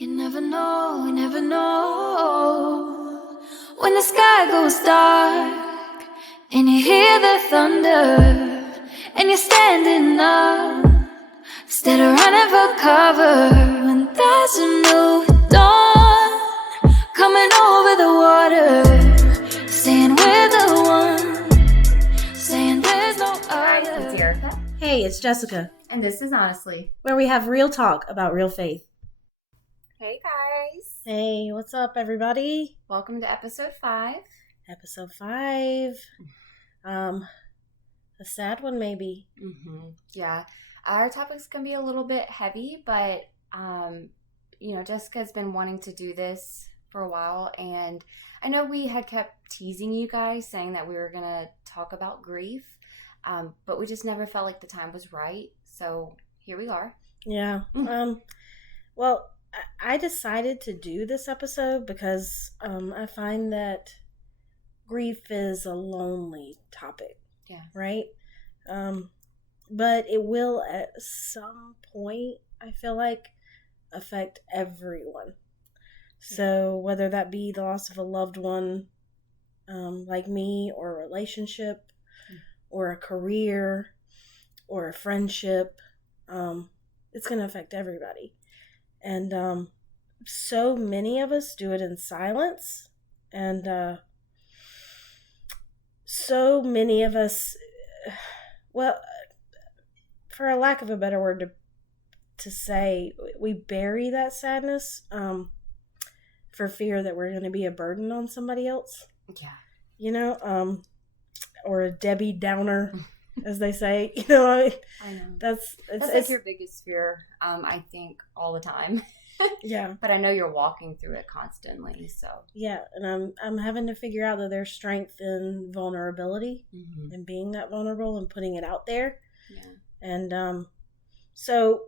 You never know when the sky goes dark and you hear the thunder and you're standing up instead of running for cover when there's a new dawn coming over the water, saying we're the one, saying there's no Hi, other. it's Erica, Hey, it's Jessica, and this is Honestly. where we have real talk about real faith. Hey guys, Hey, what's up, everybody? welcome to episode 5. Episode 5. A sad one, maybe. Yeah, our topic's gonna be a little bit heavy, but Jessica's been wanting to do this for a while, and I know we had kept teasing you guys, saying that we were gonna talk about grief, but we just never felt like the time was right. So here we are. Yeah. Well, I decided to do this episode because I find that grief is a lonely topic. Yeah. Right? But it will at some point, I feel like, affect everyone. So whether that be the loss of a loved one, like me, or a relationship, or a career, or a friendship, it's going to affect everybody. And so many of us do it in silence, and so many of us, well, for a lack of a better word to say, we bury that sadness for fear that we're going to be a burden on somebody else. Yeah. You know, or a Debbie Downer, as they say. You know, I know. That's like your biggest fear, I think, all the time. Yeah. But I know you're walking through it constantly, so. Yeah, and I'm having to figure out that there's strength in vulnerability and being that vulnerable and putting it out there. Yeah. And so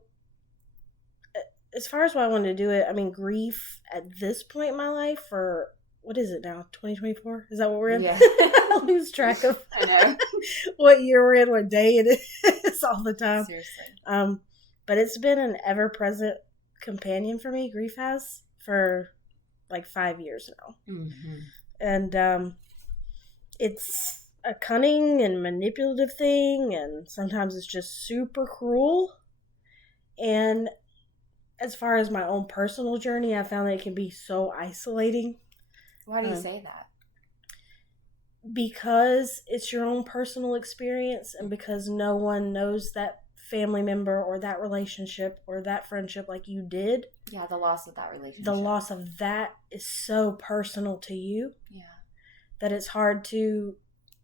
as far as why I wanted to do it, I mean, grief at this point in my life, for what is it now? 2024? Is that what we're in? Yeah. I lose track of I know. what year we're in, what day it is all the time. Seriously. But it's been an ever-present companion for me. Grief has for like 5 years now. And it's a cunning and manipulative thing, and sometimes it's just super cruel. And as far as my own personal journey, I found that it can be so isolating. Why do you say that? Because it's your own personal experience, and because no one knows that family member or that relationship or that friendship like you did. Yeah, the loss of that relationship. The loss of that is so personal to you. Yeah. That it's hard to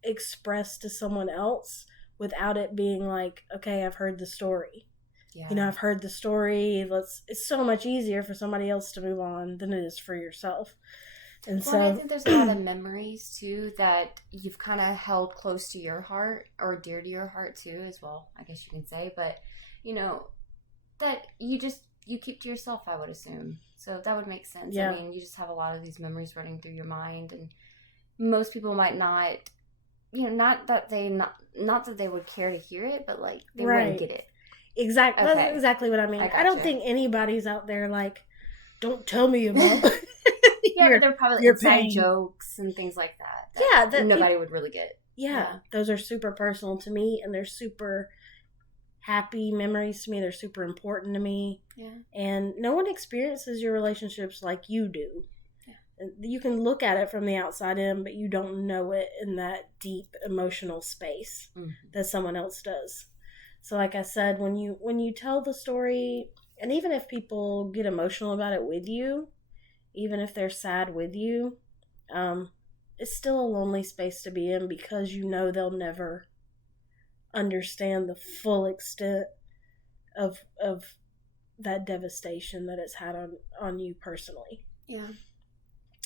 express to someone else without it being like, okay, I've heard the story. Yeah. You know, I've heard the story. It's so much easier for somebody else to move on than it is for yourself. And well, I think there's a lot of memories too that you've kind of held close to your heart, or dear to your heart too, as well, I guess you can say. But that you keep to yourself, I would assume. So that would make sense. Yeah. I mean, you just have a lot of these memories running through your mind, and most people might not, not that they would care to hear it, but like they wouldn't get it. Exactly. Okay. That's exactly what I mean. I don't think anybody's out there like, don't tell me about yeah, but they're probably inside jokes and things like that. That nobody would really get. Yeah, those are super personal to me, and they're super happy memories to me. They're super important to me. Yeah. And no one experiences your relationships like you do. Yeah. You can look at it from the outside in, but you don't know it in that deep emotional space that someone else does. So like I said, when you tell the story, and even if people get emotional about it with you, even if they're sad with you, it's still a lonely space to be in, because you know they'll never understand the full extent of that devastation that it's had on you personally. Yeah.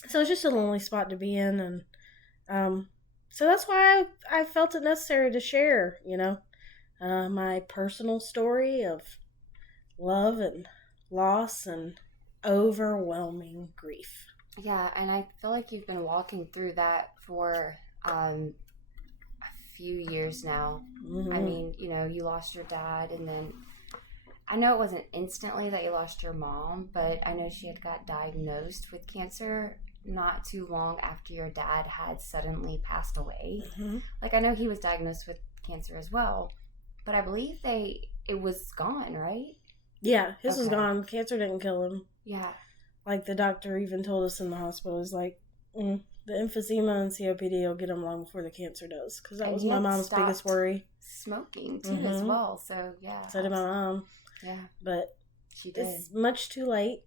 So it's just a lonely spot to be in, and so that's why I felt it necessary to share, my personal story of love and loss and overwhelming grief. Yeah, and I feel like you've been walking through that for a few years now. I mean, you lost your dad, and then I know it wasn't instantly that you lost your mom, but I know she had got diagnosed with cancer not too long after your dad had suddenly passed away. Mm-hmm. Like, I know he was diagnosed with cancer as well, but I believe it was gone, right? Yeah, his was Okay. gone. Cancer didn't kill him. Yeah. Like, the doctor even told us in the hospital, was like, the emphysema and COPD will get him long before the cancer does. Because that And was he my had mom's biggest stopped worry. Smoking, too, as well. So, yeah. So did my mom. Yeah. But She did. it's much too late.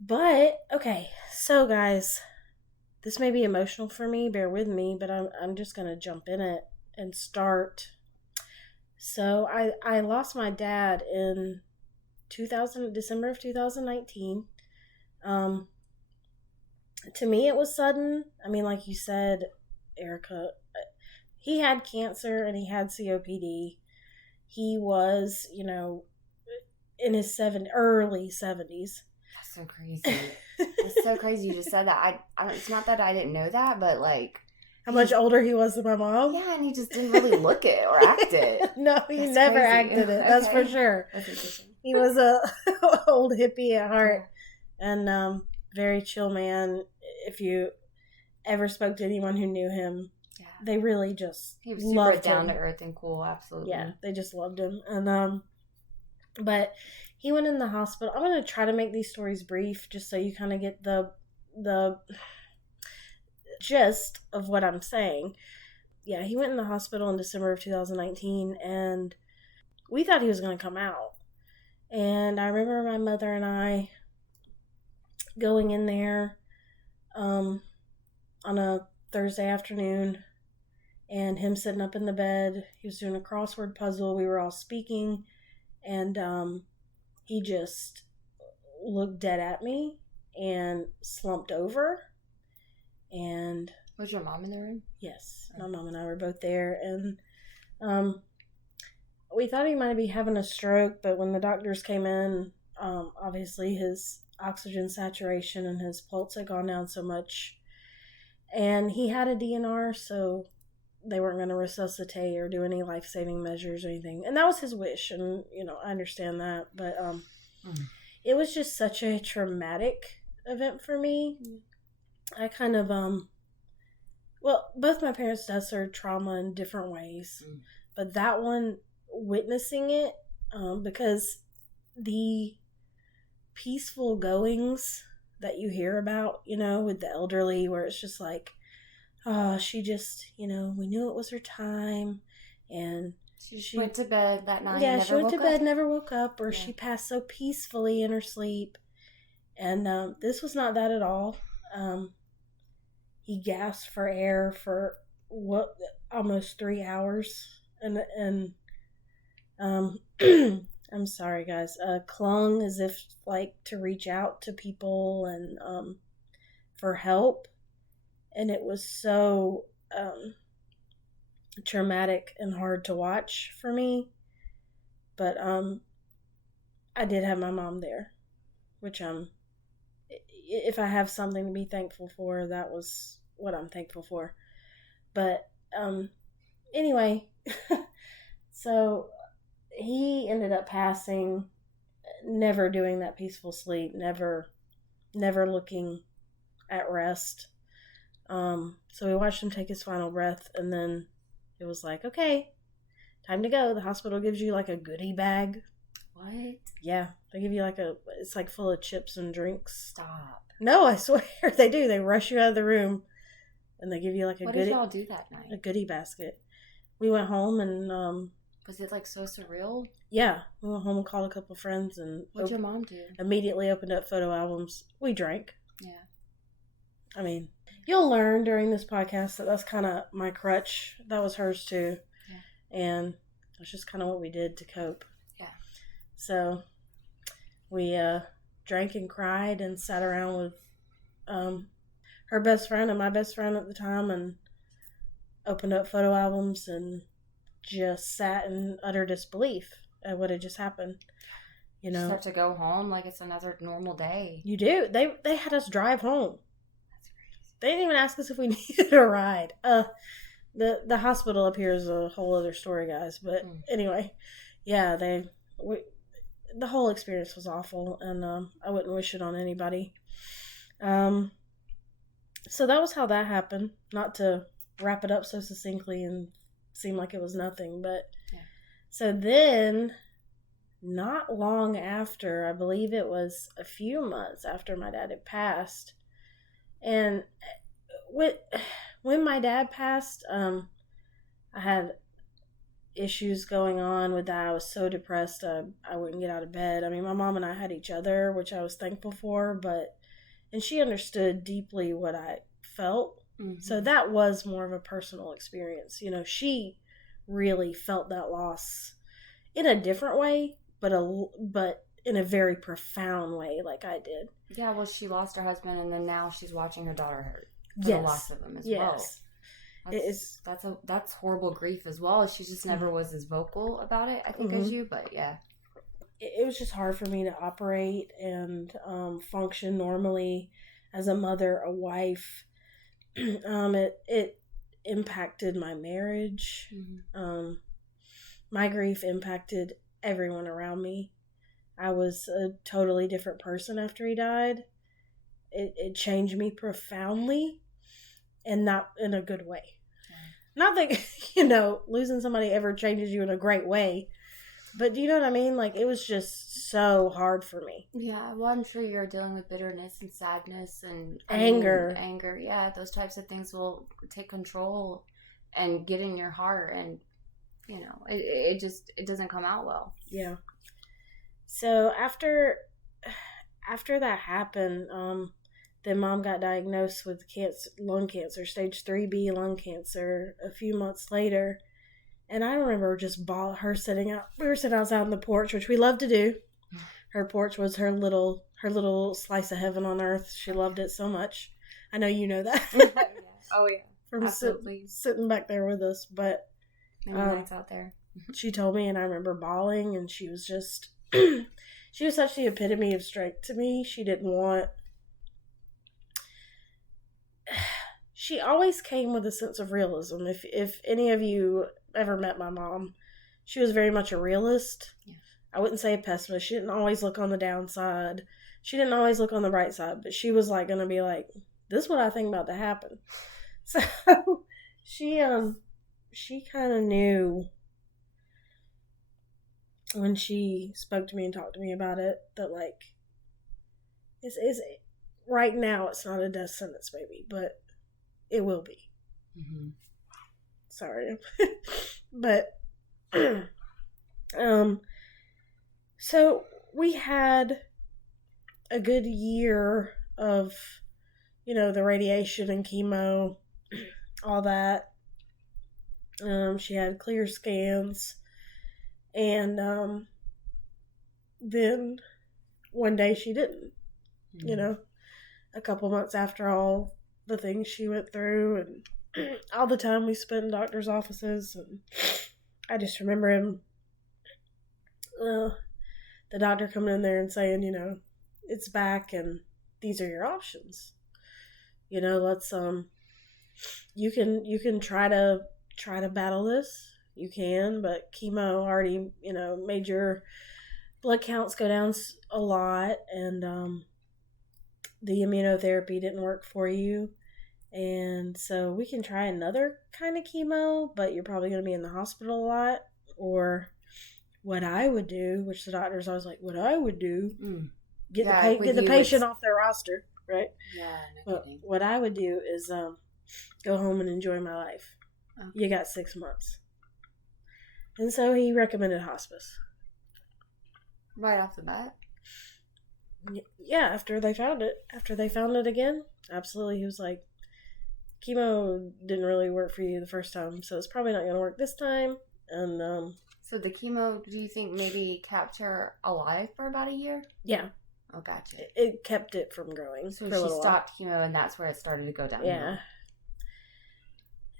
But, okay. So, guys, this may be emotional for me. Bear with me. But I'm just going to jump in it and start. So, I lost my dad in December of 2019. To me, it was sudden. I mean, like you said, Erica, he had cancer and he had COPD. He was, in his early 70s. That's so crazy. That's so crazy you just said that. It's not that I didn't know that, but like... How much older he was than my mom? Yeah, and he just didn't really look it or act it. No, he That's never crazy. acted it. That's for Okay. sure. That's interesting. He was a old hippie at heart. And very chill man. If you ever spoke to anyone who knew him, Yeah. they really just He was super loved down him. to earth and cool, absolutely. Yeah, they just loved him. And but he went in the hospital. I'm going to try to make these stories brief just so you kind of get the gist of what I'm saying. Yeah, he went in the hospital in December of 2019, and we thought he was going to come out. And I remember my mother and I going in there on a Thursday afternoon, and him sitting up in the bed. He was doing a crossword puzzle. We were all speaking, and he just looked dead at me and slumped over. And Was your mom in the room? yes, my mom and I were both there, and we thought he might be having a stroke, but when the doctors came in, obviously his oxygen saturation and his pulse had gone down so much, and he had a DNR, so they weren't going to resuscitate or do any life-saving measures or anything, and that was his wish, and I understand that, but it was just such a traumatic event for me. I kind of both my parents' deaths are trauma in different ways, but that one, witnessing it, because the peaceful goings that you hear about, with the elderly, where it's just like, oh, she just, we knew it was her time, and She went to bed that night. yeah, and she went to never woke bed, up. never woke up, or Yeah. she passed so peacefully in her sleep. And this was not that at all. He gasped for air for almost 3 hours, and I'm sorry, guys. Clung as if like to reach out to people and for help, and it was so traumatic and hard to watch for me. But I did have my mom there, which if I have something to be thankful for, that was what I'm thankful for. But anyway, so he ended up passing, never doing that peaceful sleep, never looking at rest. So we watched him take his final breath, and then it was like, okay, time to go. The hospital gives you like a goodie bag. What? Yeah, they give you it's like full of chips and drinks. Stop. No, I swear they do. They rush you out of the room, and they give you like a What goodie. did y'all do that night? A goodie basket. We went home and Was it like so surreal? yeah, we went home and called a couple friends and What'd your mom do? immediately opened up photo albums. We drank. Yeah. I mean, you'll learn during this podcast that that's kind of my crutch. That was hers too. Yeah. And that's just kind of what we did to cope. Yeah. So we drank and cried and sat around with her best friend and my best friend at the time and opened up photo albums and just sat in utter disbelief at what had just happened. You Just know, have to go home like it's another normal day. you do. They had us drive home. That's crazy. They didn't even ask us if we needed a ride. The hospital up here is a whole other story, guys. But anyway, yeah, the whole experience was awful, and I wouldn't wish it on anybody. So that was how that happened. Not to wrap it up so succinctly and seem like it was nothing, but yeah. So then, not long after, I believe it was a few months after my dad had passed, and when my dad passed, I had issues going on with that. I was so depressed, I wouldn't get out of bed. I mean, my mom and I had each other, which I was thankful for, and she understood deeply what I felt. Mm-hmm. So that was more of a personal experience. She really felt that loss in a different way, but in a very profound way, like I did. Yeah, well, she lost her husband, and then now she's watching her daughter hurt for Yes. the loss of him as Yes. well. That's horrible grief as well. She just never was as vocal about it, I think, as you. But yeah, it was just hard for me to operate and function normally as a mother, a wife. It impacted my marriage. My grief impacted everyone around me. I was a totally different person after he died. It changed me profoundly, and not in a good way. Not that, losing somebody ever changes you in a great way, but do you know what I mean? Like, it was just so hard for me. Yeah, well, I'm sure you're dealing with bitterness and sadness and anger. Anger, yeah, those types of things will take control and get in your heart, and it doesn't come out well. Yeah. So after that happened, then Mom got diagnosed with lung cancer, stage 3B lung cancer, a few months later. And I remember just her sitting out. We were sitting outside on the porch, which we love to do. Her porch was her little slice of heaven on earth. She loved it so much. I know you know that. Oh yeah, from sitting back there with us. But many nights out there. She told me, and I remember bawling. And she was just, she was such the epitome of strength to me. She didn't want. She always came with a sense of realism. If any of you ever met my mom, she was very much a realist. Yeah. I wouldn't say a pessimist. She didn't always look on the downside. She didn't always look on the bright side, but she was like going to be like, this is what I think about to happen. So she kind of knew when she spoke to me and talked to me about it that, like, it's right now it's not a death sentence, maybe, but it will be. Mm-hmm. Sorry. But so we had a good year of, the radiation and chemo, all that. She had clear scans, and then one day she didn't. Mm-hmm. A couple months after all the things she went through and all the time we spent in doctor's offices, and I just remember him, the doctor coming in there and saying, it's back and these are your options. Let's you can try to battle this. You can, but chemo already, made your blood counts go down a lot, and the immunotherapy didn't work for you. And so we can try another kind of chemo, but you're probably going to be in the hospital a lot. Or what I would do, which the doctors always like, what I would do, get the patient off their roster, right? Yeah, no kidding. What I would do is go home and enjoy my life. Okay. You got 6 months. And so he recommended hospice. Right off the bat? Yeah, after they found it again, absolutely. He was like, chemo didn't really work for you the first time, so it's probably not going to work this time. And so the chemo, do you think maybe kept her alive for about a year? Yeah. Oh, gotcha. It kept it from growing. So for a she little stopped chemo, and that's where it started to go down. Yeah.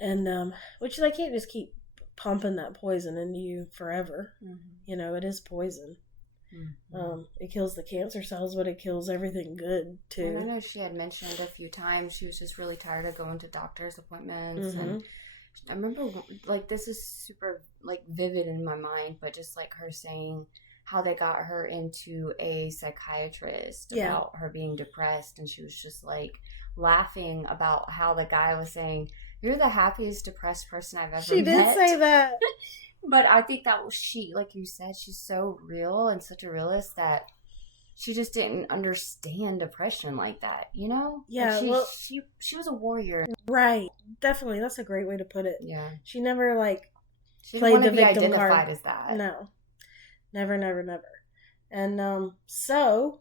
And which they can't just keep pumping that poison into you forever. Mm-hmm. It is poison. Mm-hmm. It kills the cancer cells, but it kills everything good too. And I know she had mentioned a few times she was just really tired of going to doctor's appointments, mm-hmm. and I remember, like, this is super, like, vivid in my mind, but just, like, her saying how they got her into a psychiatrist about her being depressed, and she was just, like, laughing about how the guy was saying, "You're the happiest depressed person I've ever met." She did say that. But I think that was like you said, she's so real and such a realist that she just didn't understand depression like that, you know? Yeah, like she was a warrior. Right. Definitely. That's a great way to put it. Yeah. She never, like, She played didn't the want to be victim identified card. as that. No. Never, never, never. And so,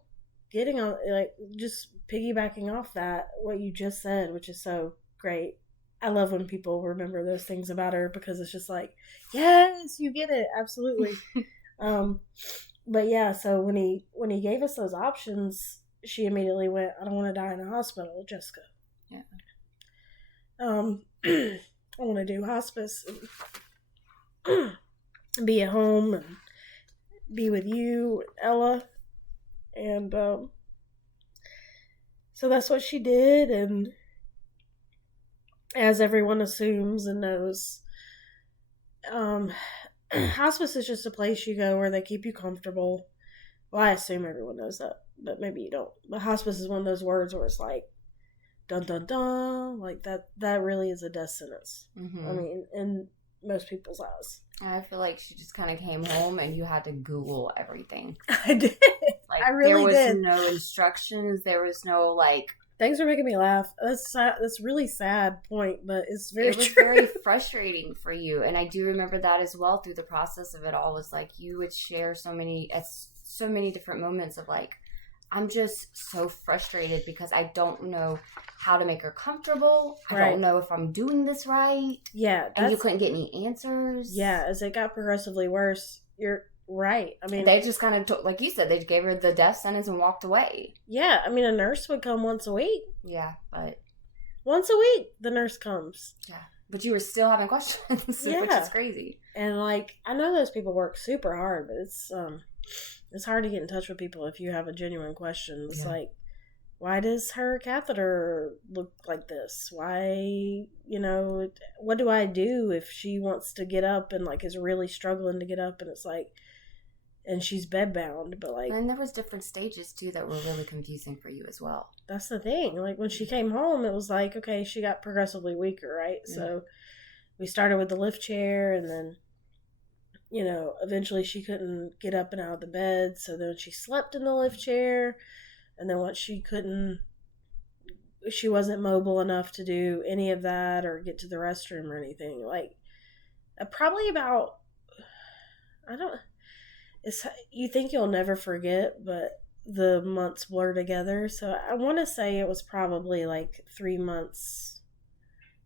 getting on, like, just piggybacking off that, what you just said, which is so great. I love when people remember those things about her because it's just like, yes, you get it. Absolutely. But yeah, so when he gave us those options, she immediately went, I don't want to die in a hospital, Jessica. Yeah. I want to do hospice and be at home and be with you, Ella. And so that's what she did, and as everyone assumes and knows, hospice is just a place you go where they keep you comfortable. Well, I assume everyone knows that, but maybe you don't. But hospice is one of those words where it's like, dun dun dun, like that really is a death sentence. Mm-hmm. I mean, in most people's eyes. I feel like she just kind of came home and you had to Google everything. I did. Like, I really did. There was no instructions. There was no, like... Thanks for making me laugh. That's really sad point, but it's very It was true. very frustrating for you. And I do remember that as well through the process of it all. Was like, you would share so many different moments of like, I'm just so frustrated because I don't know how to make her comfortable. I don't know if I'm doing this right. Yeah. And you couldn't get any answers. Yeah, as it got progressively worse, you're right. I mean, they just kind of took, like you said, they gave her the death sentence and walked away. Yeah, I mean, a nurse would come once a week. Yeah, but... Once a week, the nurse comes. Yeah. But you were still having questions, which is crazy. And, like, I know those people work super hard, but it's hard to get in touch with people if you have a genuine question. It's like, why does her catheter look like this? Why, what do I do if she wants to get up and, like, is really struggling to get up, and it's like, and she's bedbound, but, like... And there was different stages, too, that were really confusing for you as well. That's the thing. Like, when she came home, it was like, okay, she got progressively weaker, right? Yeah. So we started with the lift chair, and then, eventually she couldn't get up and out of the bed, so then she slept in the lift chair, and then once she wasn't mobile enough to do any of that or get to the restroom or anything. Like, probably about, you think you'll never forget, but the months blur together. So I want to say it was probably like 3 months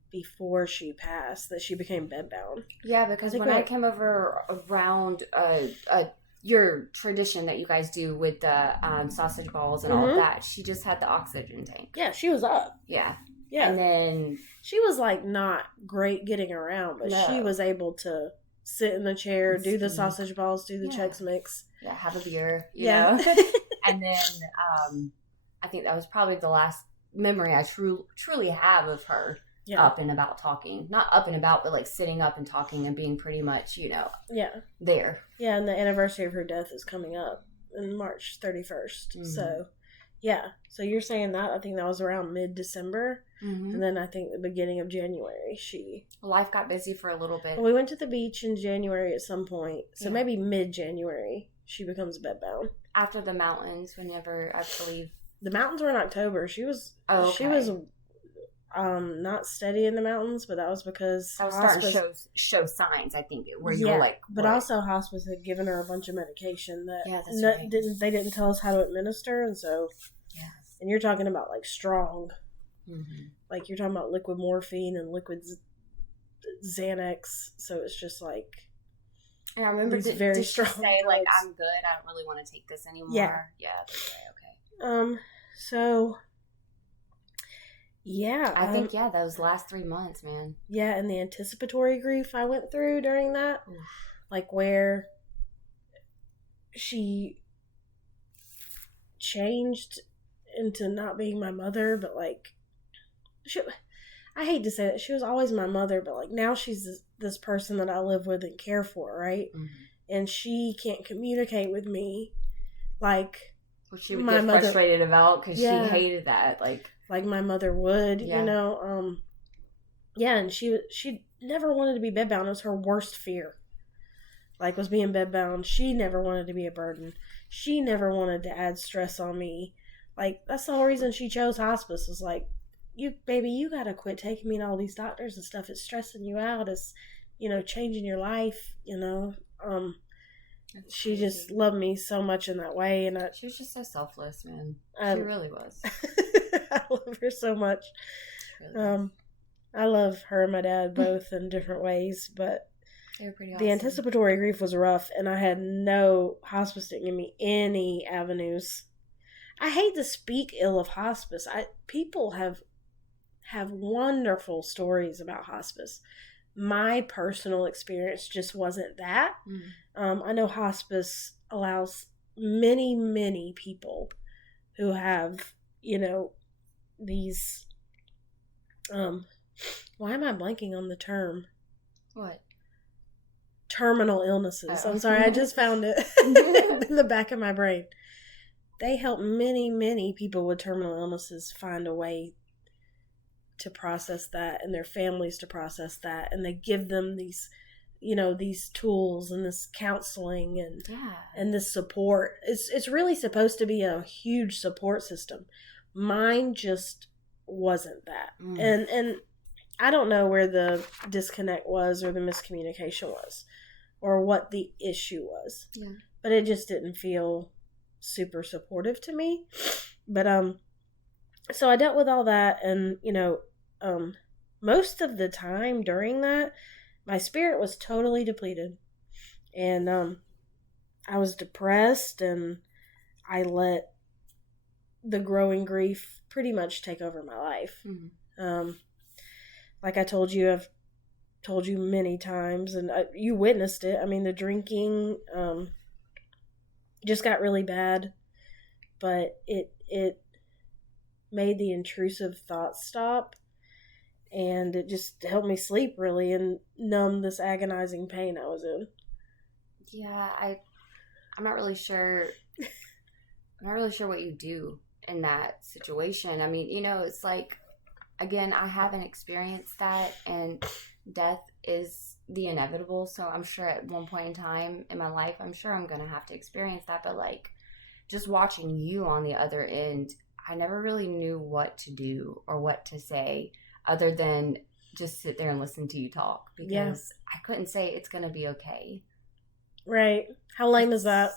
before she passed that she became bedbound. Yeah, because when I came over around your tradition that you guys do with the sausage balls and all of that, she just had the oxygen tank. Yeah, she was up. Yeah. Yeah. And then... She was like not great getting around, but she was able to sit in the chair, do the sausage balls, do the Chex Mix. Yeah, have a beer, you know? And then I think that was probably the last memory I truly have of her up and about talking. Not up and about, but like sitting up and talking and being pretty much, there. Yeah, and the anniversary of her death is coming up in March 31st. Mm-hmm. So, yeah. So you're saying that, I think that was around mid-December. Mm-hmm. And then I think the beginning of January, life got busy for a little bit. We went to the beach in January at some point. So maybe mid-January, she becomes bedbound. After the mountains, whenever, I believe. The mountains were in October. She was not steady in the mountains, but that was because I was starting to show signs, I think, where you were like... But also hospice had given her a bunch of medication that right. they didn't tell us how to administer, and so... Yeah. And you're talking about, like, strong... Mm-hmm. Like, you're talking about liquid morphine and liquid Xanax, so it's just like... And I remember very did strong she say, drugs. like, I'm good, I don't really want to take this anymore? Yeah, okay. So... Yeah. I think, those last 3 months, man. Yeah, and the anticipatory grief I went through during that, like, where she changed into not being my mother, but, like, I hate to say that, she was always my mother, but like now she's this person that I live with and care for, right? Mm-hmm. And she can't communicate with me like Which she would get frustrated about because she hated that, like my mother would, you know. And she never wanted to be bedbound. It was her worst fear. Like, was being bedbound. She never wanted to be a burden. She never wanted to add stress on me. Like, that's the whole reason she chose hospice. Was like, you gotta quit taking me to all these doctors and stuff. It's stressing you out. It's, you know, changing your life, you know. She just loved me so much in that way. And she was just so selfless, man. She really was. I love her so much. Really I love her and my dad both in different ways, but they were pretty awesome. The anticipatory grief was rough, and I had hospice didn't give me any avenues. I hate to speak ill of hospice. People have wonderful stories about hospice. My personal experience just wasn't that. I know hospice allows many, many people who have, you know, these, why am I blanking on the term? What? Terminal illnesses. Oh. I'm sorry, I just found it in the back of my brain. They help many, many people with terminal illnesses find a way to process that, and their families to process that, and they give them these, you know, these tools and this counseling and this support. It's really supposed to be a huge support system. Mine just wasn't that. And I don't know where the disconnect was or the miscommunication was or what the issue was. Yeah. But it just didn't feel super supportive to me. But so I dealt with all that, and you know, most of the time during that, my spirit was totally depleted, and I was depressed, and I let the growing grief pretty much take over my life. Like I told you, I've told you many times, and you witnessed it. I mean, the drinking just got really bad, but it made the intrusive thoughts stop, and it just helped me sleep really and numb this agonizing pain I was in. Yeah, I'm not really sure. I'm not really sure what you do in that situation. I mean, you know, it's like, again, I haven't experienced that, and death is the inevitable. So I'm sure at one point in time in my life, I'm sure I'm going to have to experience that. But like, just watching you on the other end, I never really knew what to do or what to say other than just sit there and listen to you talk, because I couldn't say it's going to be okay. Right. How lame is that?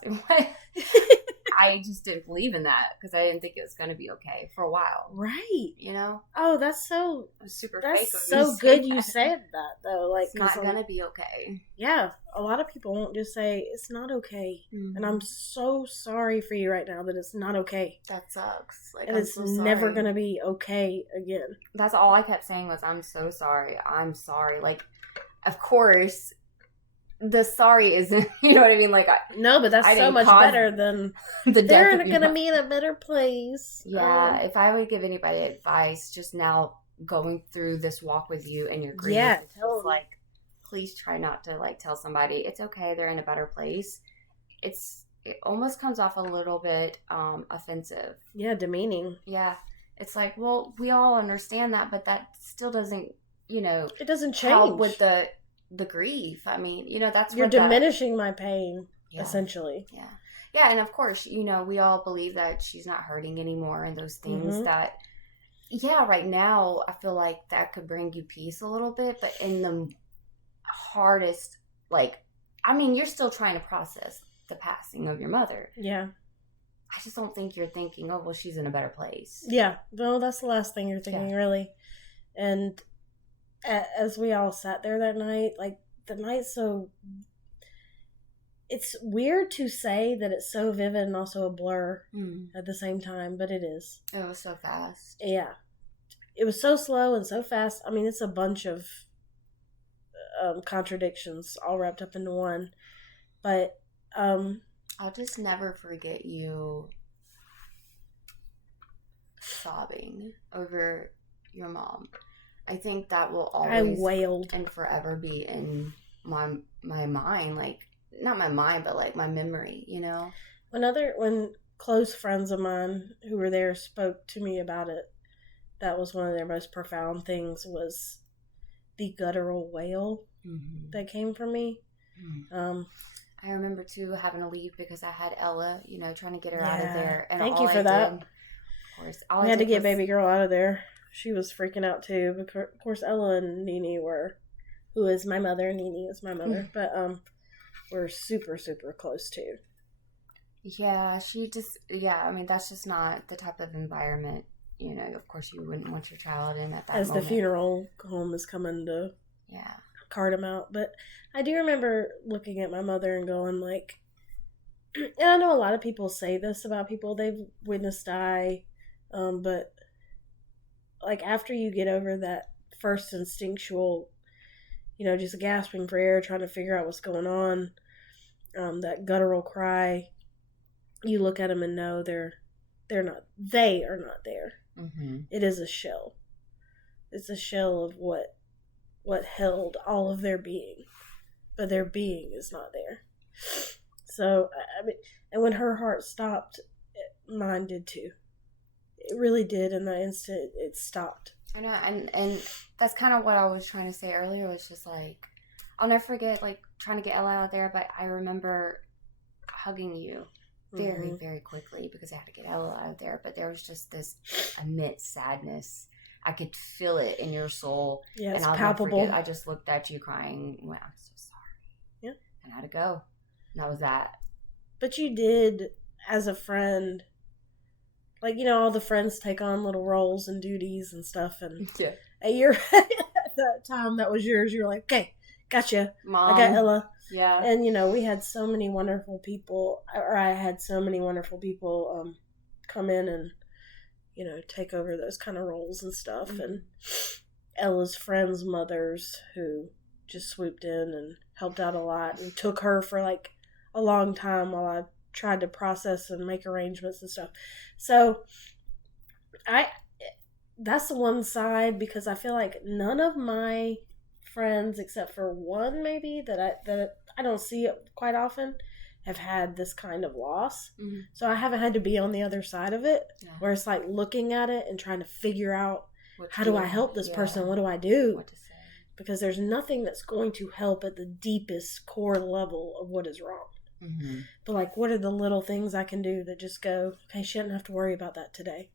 I just didn't believe in that because I didn't think it was going to be okay for a while. Right. You know? Oh, that's so super that's fake. So good you said that, though. Like, it's not going to be okay. Yeah. A lot of people won't just say, it's not okay. Mm-hmm. And I'm so sorry for you right now that it's not okay. That sucks. Like, and it's so never going to be okay again. That's all I kept saying was, I'm so sorry. I'm sorry. Like, of course, the sorry isn't, you know what I mean? Like, no, but that's so much better than they're going to be in a better place. Yeah. If I would give anybody advice just now going through this walk with you and your grief, tell them, like, please try not to like tell somebody it's okay, they're in a better place. It almost comes off a little bit offensive. Yeah, demeaning. Yeah. It's like, well, we all understand that, but that still doesn't, you know, it doesn't change help with the grief. I mean, you know, that's you're diminishing my pain, essentially. Yeah. Yeah, and of course, you know, we all believe that she's not hurting anymore and those things that, yeah, right now, I feel like that could bring you peace a little bit, but in the hardest, like, I mean, you're still trying to process the passing of your mother. Yeah. I just don't think you're thinking, oh, well, she's in a better place. Yeah. No, that's the last thing you're thinking, really. And as we all sat there that night, like, the night's so... It's weird to say that it's so vivid and also a blur at the same time, but it is. It was so fast. Yeah. It was so slow and so fast. I mean, it's a bunch of contradictions all wrapped up into one. But I'll just never forget you sobbing over your mom. I think that will I always wailed. and forever be in my mind, like, not my mind, but like my memory, you know? When close friends of mine who were there spoke to me about it, that was one of their most profound things, was the guttural wail that came from me. I remember too having to leave because I had Ella, you know, trying to get her out of there. And thank all you for I that. Did, of course, We had to get baby girl out of there. She was freaking out too. Because, of course, Ella and Nene who is my mother. Nene is my mother, but we're super, super close too. Yeah, I mean, that's just not the type of environment, you know, of course you wouldn't want your child in at that As moment. the funeral home is coming to cart him out. But I do remember looking at my mother and going like, and I know a lot of people say this about people they've witnessed die, but like after you get over that first instinctual, you know, just gasping for air, trying to figure out what's going on, that guttural cry, you look at them and know they are not there. It is a shell. It's a shell of what held all of their being, but their being is not there. So I mean, and when her heart stopped, mine did too. It really did. In that instant, it stopped. I know, and that's kind of what I was trying to say earlier. Was just like, I'll never forget like trying to get Ella out of there, but I remember hugging you very, very quickly because I had to get Ella out of there. But there was just this immense sadness. I could feel it in your soul. Yeah, it's and palpable. I just looked at you crying and went, I'm so sorry. Yeah. And I had to go. And that was that. But you did, as a friend, like, you know, all the friends take on little roles and duties and stuff. And yeah. at that time that was yours, you were like, okay, gotcha. Mom. I got Ella. Yeah. And, you know, we had so many wonderful people, or I had so many wonderful people come in and, you know, take over those kind of roles and stuff. And Ella's friends' mothers who just swooped in and helped out a lot and took her for like a long time while I tried to process and make arrangements and stuff. So that's the one side, because I feel like none of my friends, except for one maybe that I don't see it quite often, have had this kind of loss. So I haven't had to be on the other side of it, where it's like looking at it and trying to figure out how do I help this person? What do I do? What to say. Because there's nothing that's going to help at the deepest core level of what is wrong. But like, what are the little things I can do that just go, okay, she doesn't have to worry about that today.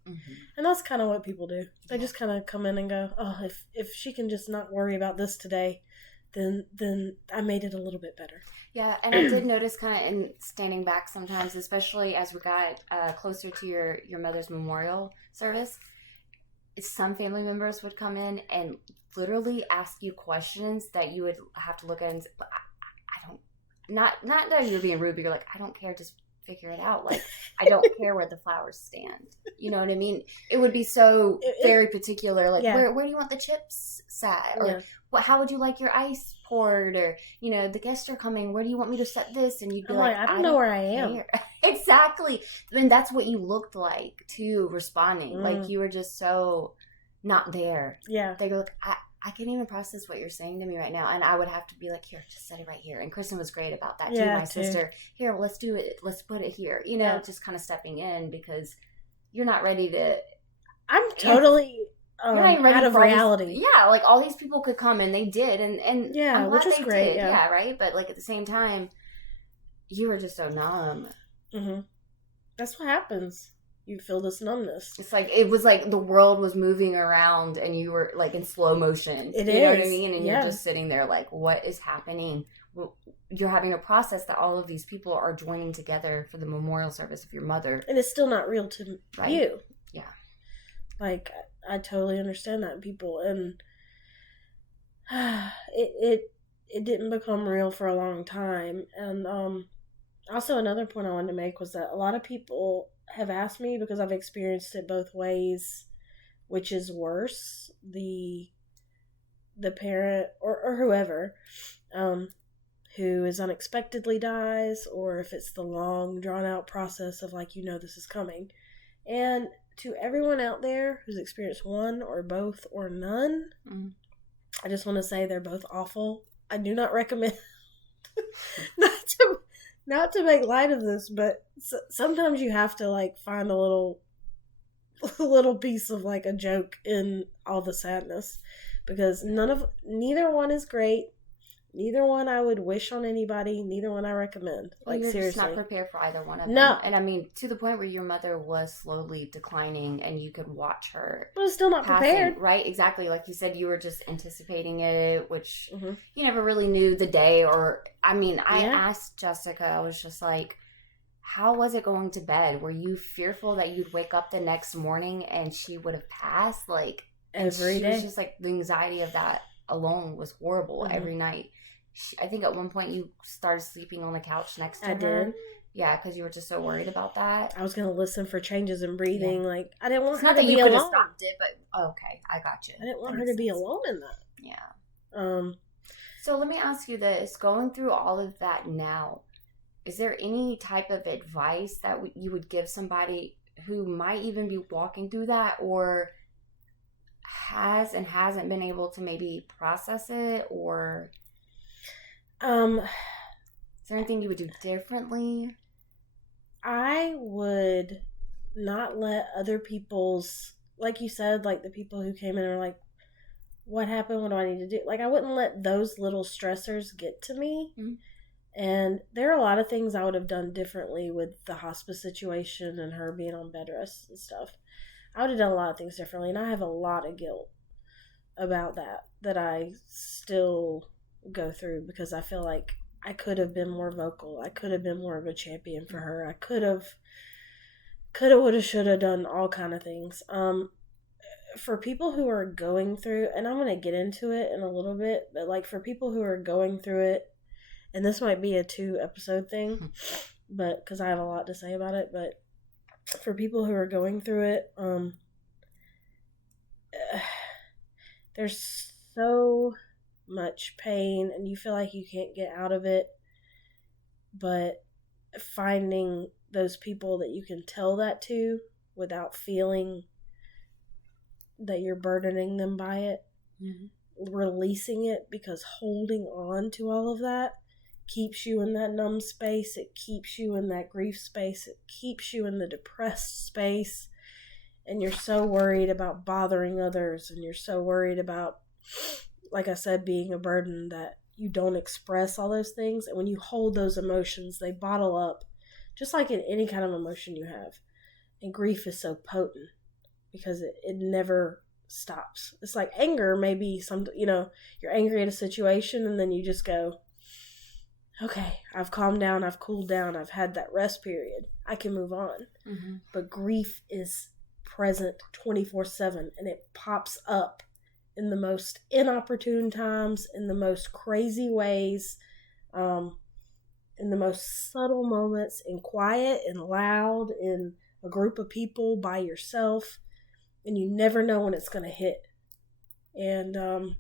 And that's kind of what people do. They just kind of come in and go, oh, if she can just not worry about this today, then I made it a little bit better. Yeah, and I did notice kind of in standing back sometimes, especially as we got closer to your mother's memorial service, some family members would come in and literally ask you questions that you would have to look at and say, but I don't, not that you were being rude, but you're like, I don't care, just figure it out. Like, I don't care where the flowers stand. You know what I mean? It would be so very particular, like, where do you want the chips sat? Or how would you like your ice poured? Or, you know, the guests are coming, where do you want me to set this? And you'd be like, I don't know where I am. Exactly. And that's what you looked like, too, responding. Like, you were just so not there. Yeah. They go, look, I can't even process what you're saying to me right now. And I would have to be like, here, just set it right here. And Kristen was great about that, too. My sister, here, well, let's do it. Let's put it here. You know, just kind of stepping in because you're not ready to... I'm totally you're not even ready out of for all reality. These, like, all these people could come, and they did. And yeah, I'm glad which was they great. did. Yeah, right? But, like, at the same time, you were just so numb. That's what happens. You feel this numbness. It's like, it was like the world was moving around and you were like in slow motion. You know what I mean? And you're just sitting there like, what is happening? Well, you're having to process that all of these people are joining together for the memorial service of your mother. And it's still not real to you. Yeah. Like, I totally understand that, people. And it didn't become real for a long time. And also another point I wanted to make was that a lot of people have asked me, because I've experienced it both ways, which is worse, the parent or whoever who is unexpectedly dies, or if it's the long drawn out process of like, you know, this is coming, And to everyone out there who's experienced one or both or none, I just want to say they're both awful. I do not recommend not to make light of this, but sometimes you have to like find a little piece of like a joke in all the sadness, because neither one is great. Neither one I would wish on anybody. Neither one I recommend. Like, you're seriously. just not prepared for either one of them. No. And I mean, to the point where your mother was slowly declining and you could watch her. But still not passing, prepared. Right? Exactly. Like you said, you were just anticipating it, which you never really knew the day. Or, I mean, I asked Jessica, I was just like, how was it going to bed? Were you fearful that you'd wake up the next morning and she would have passed? Like, every day. She was just like, the anxiety of that alone was horrible every night. I think at one point you started sleeping on the couch next to her. I did. Yeah, because you were just so worried about that. I was going to listen for changes in breathing. Yeah. Like, I didn't want her to be alone. Not that you could have stopped it, but okay, I got you. I didn't want her to be alone in that. Yeah. So let me ask you this. Going through all of that now, is there any type of advice that you would give somebody who might even be walking through that, or has and hasn't been able to maybe process it, or... is there anything you would do differently? I would not let other people's, like you said, like the people who came in and were like, what happened? What do I need to do? Like, I wouldn't let those little stressors get to me. And there are a lot of things I would have done differently with the hospice situation and her being on bed rest and stuff. I would have done a lot of things differently, and I have a lot of guilt about that I still go through, because I feel like I could have been more vocal. I could have been more of a champion for her. I could have, would have, should have done all kind of things. For people who are going through, and I'm going to get into it in a little bit, but like for people who are going through it, and this might be a 2-episode thing, but because I have a lot to say about it, but for people who are going through it, there's so much pain and you feel like you can't get out of it, but finding those people that you can tell that to without feeling that you're burdening them by it, releasing it, because holding on to all of that keeps you in that numb space. It keeps you in that grief space. It keeps you in the depressed space. And you're so worried about bothering others. And you're so worried about, like I said, being a burden, that you don't express all those things. And when you hold those emotions, they bottle up, just like in any kind of emotion you have. And grief is so potent because it never stops. It's like anger. Maybe you're angry at a situation and then you just go, okay, I've calmed down, I've cooled down, I've had that rest period, I can move on. But grief is present 24/7, and it pops up in the most inopportune times, in the most crazy ways, in the most subtle moments, in quiet and loud, in a group of people, by yourself, and you never know when it's going to hit. And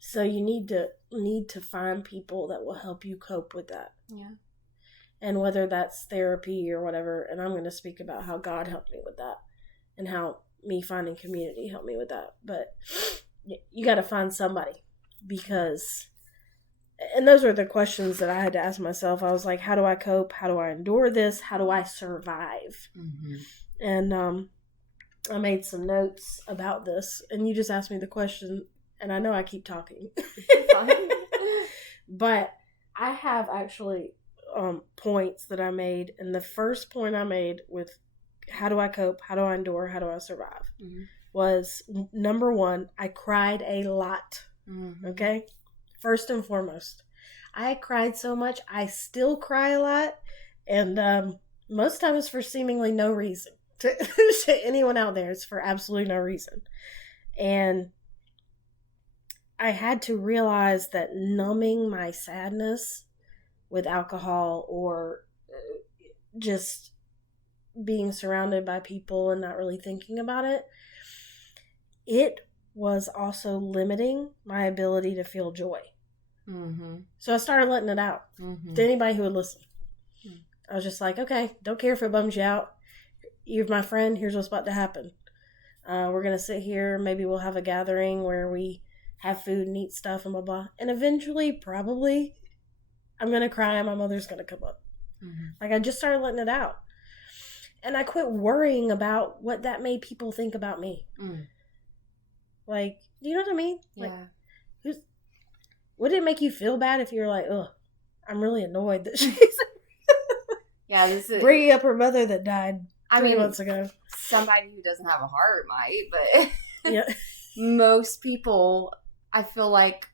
so you need to find people that will help you cope with that. Yeah. And whether that's therapy or whatever, and I'm going to speak about how God helped me with that and how me finding community helped me with that. But you got to find somebody, because, and those were the questions that I had to ask myself. I was like, how do I cope? How do I endure this? How do I survive? And I made some notes about this, and you just asked me the question. And I know I keep talking, but I have actually points that I made. And the first point I made with how do I cope, how do I endure, how do I survive, was number 1, I cried a lot. Okay? First and foremost, I cried so much. I still cry a lot. And most times it's for seemingly no reason. To anyone out there, it's for absolutely no reason. And I had to realize that numbing my sadness with alcohol, or just being surrounded by people and not really thinking about it, it was also limiting my ability to feel joy. So I started letting it out to anybody who would listen. I was just like, okay, don't care if it bums you out. you're my friend. Here's what's about to happen. We're going to sit here. Maybe we'll have a gathering where we have food and eat stuff and blah, blah. And eventually, probably, I'm going to cry and my mother's going to come up. Mm-hmm. Like, I just started letting it out. And I quit worrying about what that made people think about me. Mm. Like, you know what I mean? Like, yeah. Would it make you feel bad if you're like, ugh, I'm really annoyed that she's this is bringing up her mother that died 3 months ago? Somebody who doesn't have a heart might, but yeah. Most people, I feel like,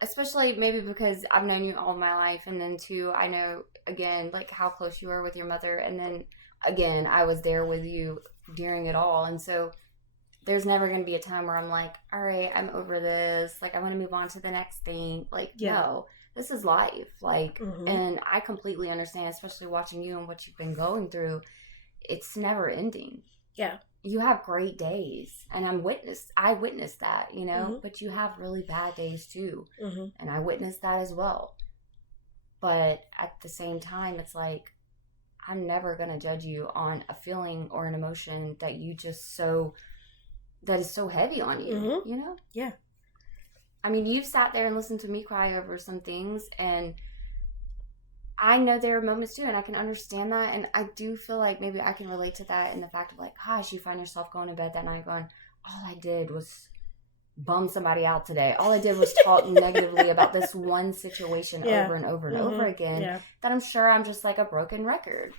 especially maybe because I've known you all my life, and then too, I know, again, like how close you were with your mother, and then, again, I was there with you during it all, and so there's never going to be a time where I'm like, all right, I'm over this, like, I want to move on to the next thing, like, no, this is life, like, and I completely understand, especially watching you and what you've been going through, it's never ending. Yeah. You have great days, and I witnessed that, you know, but you have really bad days too, and I witnessed that as well. But at the same time, it's like, I'm never going to judge you on a feeling or an emotion that you just that is so heavy on you, you know? Yeah. I mean, you've sat there and listened to me cry over some things, and I know there are moments too, and I can understand that, and I do feel like maybe I can relate to that in the fact of like, gosh, you find yourself going to bed that night going, all I did was bum somebody out today. All I did was talk negatively about this one situation over and over and over again, that I'm sure I'm just like a broken record.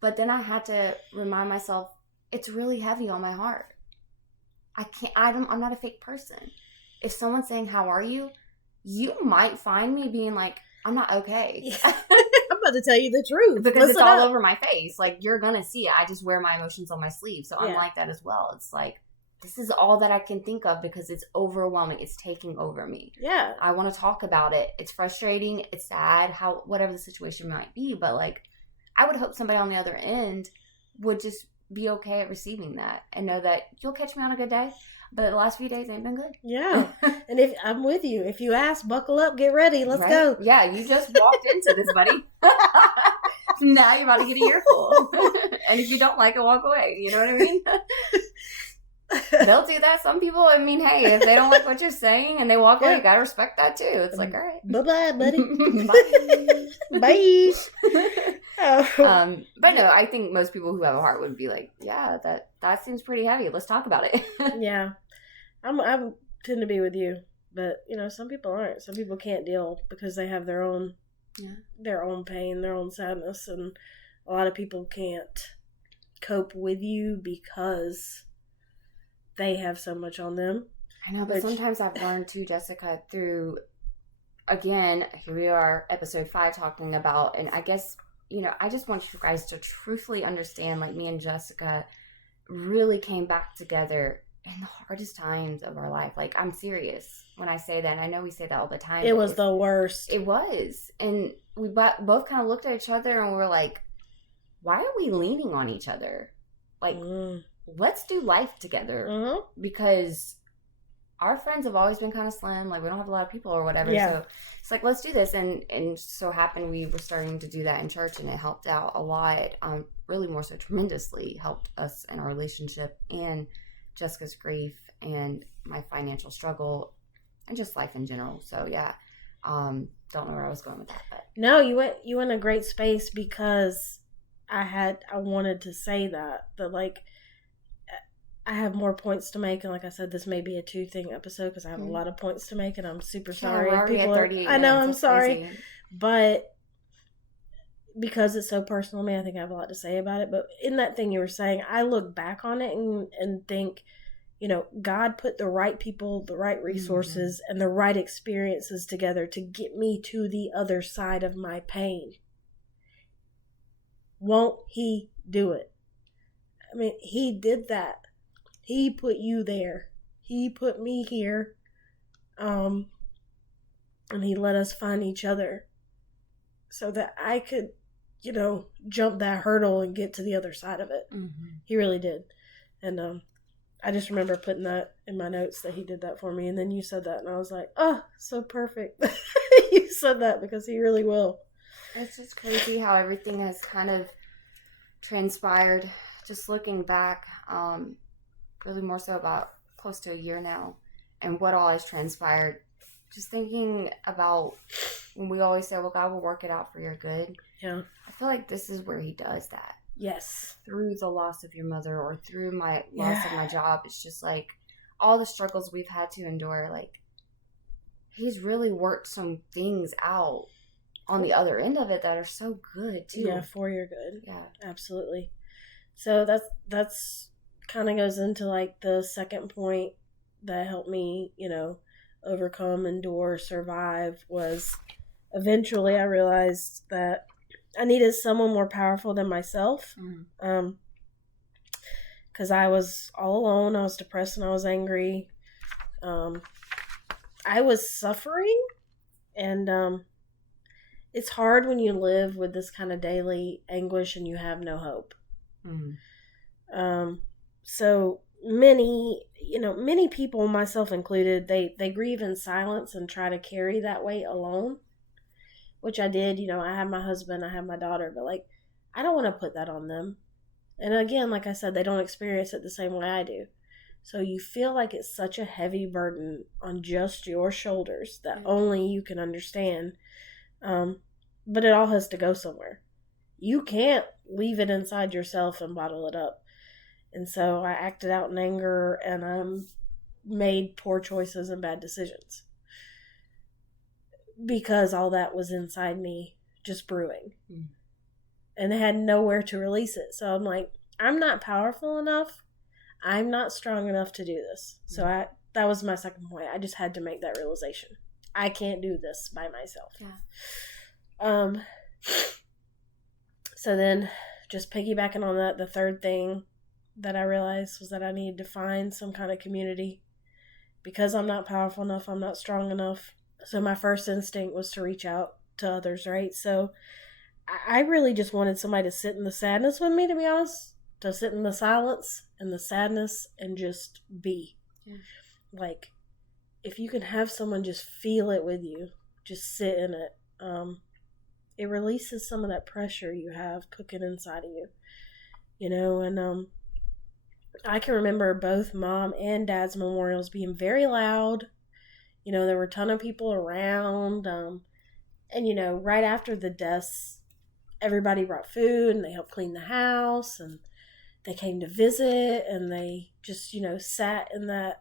But then I had to remind myself, it's really heavy on my heart. I'm not a fake person. If someone's saying, how are you? You might find me being like, I'm not okay. I'm about to tell you the truth. Because it's all over my face. Like, you're going to see it. I just wear my emotions on my sleeve. So I'm like that as well. It's like, this is all that I can think of because it's overwhelming. It's taking over me. Yeah. I want to talk about it. It's frustrating. It's sad. Whatever the situation might be. But, like, I would hope somebody on the other end would just be okay at receiving that and know that you'll catch me on a good day. But the last few days ain't been good. Yeah. And if I'm with you, if you ask, buckle up, get ready, let's go. Yeah, you just walked into this, buddy. Now you're about to get a earful. And if you don't like it, walk away. You know what I mean? They'll do that. Some people, I mean, hey, if they don't like what you're saying and they walk away, you gotta respect that too. It's like, all right. Bye-bye, buddy. Bye. Bye. But no, I think most people who have a heart would be like, yeah, that seems pretty heavy. Let's talk about it. Yeah. I tend to be with you, but you know, some people aren't. Some people can't deal because they have their own pain, their own sadness, and a lot of people can't cope with you because they have so much on them. I know, but sometimes I've learned too, Jessica, through, again, here we are, episode 5 talking about, and I guess, you know, I just want you guys to truthfully understand, like, me and Jessica really came back together in the hardest times of our life. Like, I'm serious when I say that. And I know we say that all the time. It was the worst. It was. And we both kind of looked at each other and we're like, why are we leaning on each other? Like, let's do life together. Because our friends have always been kind of slim. Like, we don't have a lot of people or whatever. Yeah. So it's like, let's do this. And so happened we were starting to do that in church, and it helped out a lot. Really more so tremendously helped us in our relationship and Jessica's grief and my financial struggle and just life in general. So yeah, don't know where I was going with that, but no, you went a great space because I wanted to say that like I have more points to make, and like I said, this may be a 2-thing episode because I have a lot of points to make, and I'm super sorry. We're already at 38 I know, minutes. I'm That's sorry, crazy. But because it's so personal to me, I think I have a lot to say about it. But in that thing you were saying, I look back on it and think, you know, God put the right people, the right resources, and the right experiences together to get me to the other side of my pain. Won't He do it? I mean, He did that. He put you there. He put me here. And He let us find each other so that I could, you know, jump that hurdle and get to the other side of it. He really did. And I just remember putting that in my notes that He did that for me. And then you said that, and I was like, oh, so perfect. You said that because He really will. It's just crazy how everything has kind of transpired just looking back, really more so about close to a year now, and what all has transpired, just thinking about when we always say, well, God will work it out for your good. Yeah. I feel like this is where he does that. Yes. Through the loss of your mother or through my loss of my job. It's just like all the struggles we've had to endure, like he's really worked some things out on the other end of it that are so good too. Yeah, for your good. Yeah. Absolutely. So that's kind of goes into like the second point that helped me, overcome, endure, survive was eventually I realized that I needed someone more powerful than myself. Because I was all alone. I was depressed and I was angry. I was suffering. And it's hard when you live with this kind of daily anguish and you have no hope. So many people, myself included, they grieve in silence and try to carry that weight alone. Which I did, I have my husband, I have my daughter, but like, I don't want to put that on them. And again, like I said, they don't experience it the same way I do. So you feel like it's such a heavy burden on just your shoulders that only you can understand. But it all has to go somewhere. You can't leave it inside yourself and bottle it up. And so I acted out in anger and I made poor choices and bad decisions. Because all that was inside me just brewing. And I had nowhere to release it. So I'm like, I'm not powerful enough. I'm not strong enough to do this. So that was my second point. I just had to make that realization. I can't do this by myself. Yeah. So then just piggybacking on that, the third thing that I realized was that I needed to find some kind of community. Because I'm not powerful enough, I'm not strong enough. So my first instinct was to reach out to others, right? So I really just wanted somebody to sit in the sadness with me, to be honest. To sit in the silence and the sadness and just be. Yeah. Like, if you can have someone just feel it with you, just sit in it, it releases some of that pressure you have cooking inside of you. And I can remember both mom and dad's memorials being very loud. There were a ton of people around. And, right after the deaths, everybody brought food and they helped clean the house and they came to visit and they just, sat in that